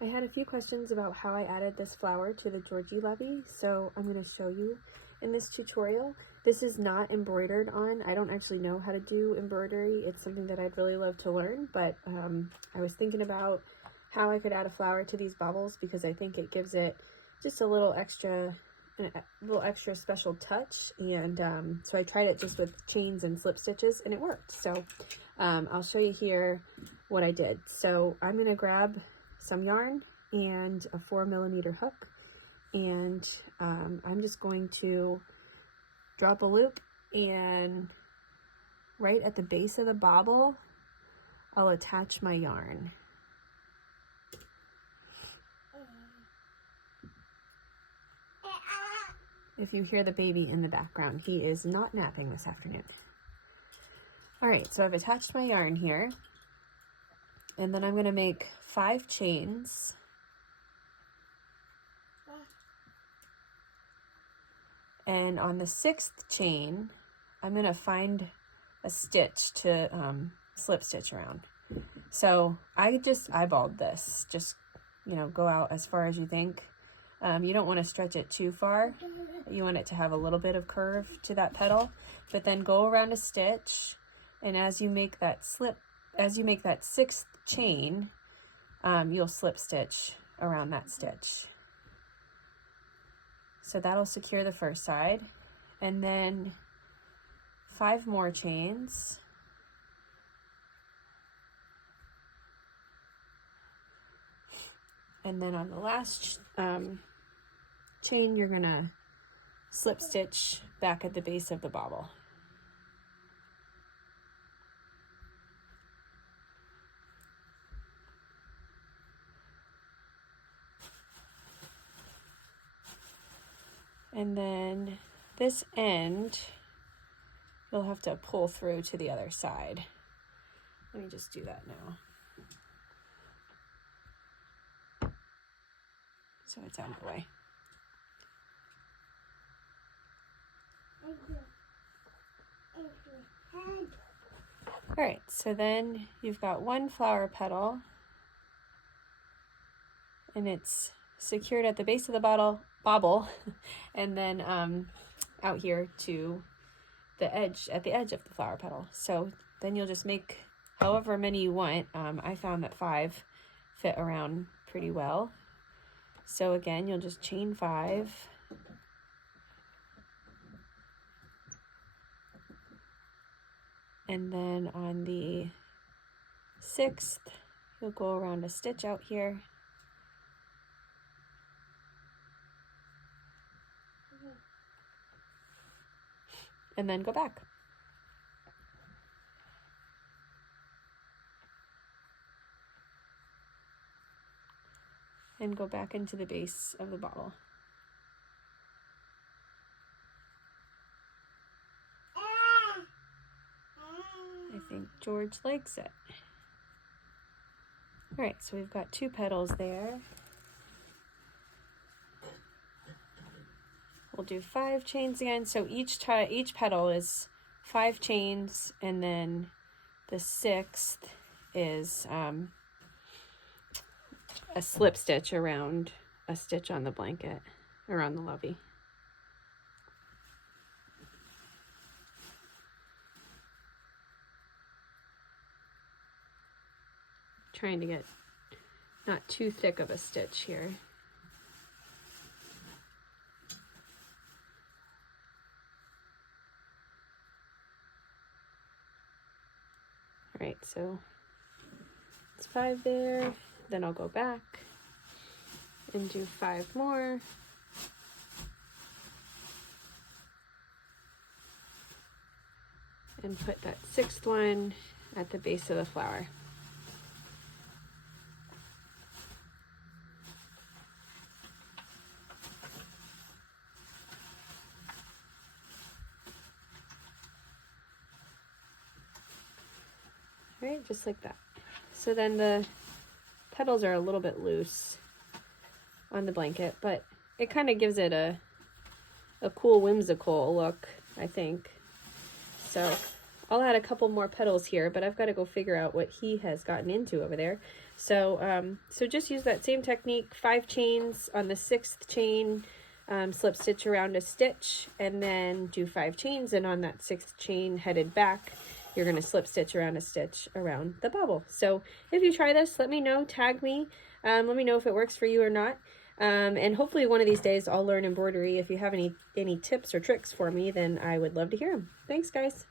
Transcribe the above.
I had a few questions about how I added this flower to the Georgie Levy, so I'm going to show you in this tutorial. This is not embroidered on. I don't actually know how to do embroidery. It's something that I'd really love to learn, but I was thinking about how I could add a flower to these bobbles because I think it gives it just a little extra special touch, and so I tried it just with chains and slip stitches and it worked. So I'll show you here what I did. So I'm going to grab some yarn and a 4mm hook, and I'm just going to drop a loop, and right at the base of the bobble I'll attach my yarn. If you hear the baby in the background, he is not napping this afternoon. All right, so I've attached my yarn here, and then I'm going to make 5 chains. And on the 6th chain, I'm going to find a stitch to slip stitch around. So I just eyeballed this. Just, you know, go out as far as you think. You don't want to stretch it too far. You want it to have a little bit of curve to that petal, but then go around a stitch, and as you make that 6th chain, you'll slip stitch around that stitch. So that'll secure the first side, and then 5 more chains. And then on the last chain, you're gonna slip stitch back at the base of the bobble. And then this end, you'll have to pull through to the other side. Let me just do that now. So it's out of the way. All right, so then you've got 1 flower petal, and it's secured at the base of the bobble, and then out here to the edge, at the edge of the flower petal. So then you'll just make however many you want. I found that 5 fit around pretty well. So again, you'll just chain 5. And then on the 6th, you'll go around a stitch out here. And then go back. And go back into the base of the bottle. I think George likes it. All right, so we've got 2 petals there. We'll do 5 chains again. So each petal is 5 chains, and then the 6th is a slip stitch around a stitch on the blanket, around the lovey. Trying to get not too thick of a stitch here. All right, so it's 5 there. Then I'll go back and do 5 more. And put that 6th one at the base of the flower. All right, just like that. So then the petals are a little bit loose on the blanket, but it kind of gives it a cool, whimsical look, I think. So I'll add a couple more petals here, but I've got to go figure out what he has gotten into over there. So, so just use that same technique, 5 chains. On the 6th chain, slip stitch around a stitch, and then do 5 chains, and on that 6th chain headed back, you're going to slip stitch around a stitch around the bobble. So if you try this, let me know, tag me, let me know if it works for you or not. And hopefully one of these days I'll learn embroidery. If you have any tips or tricks for me, then I would love to hear them. Thanks, guys.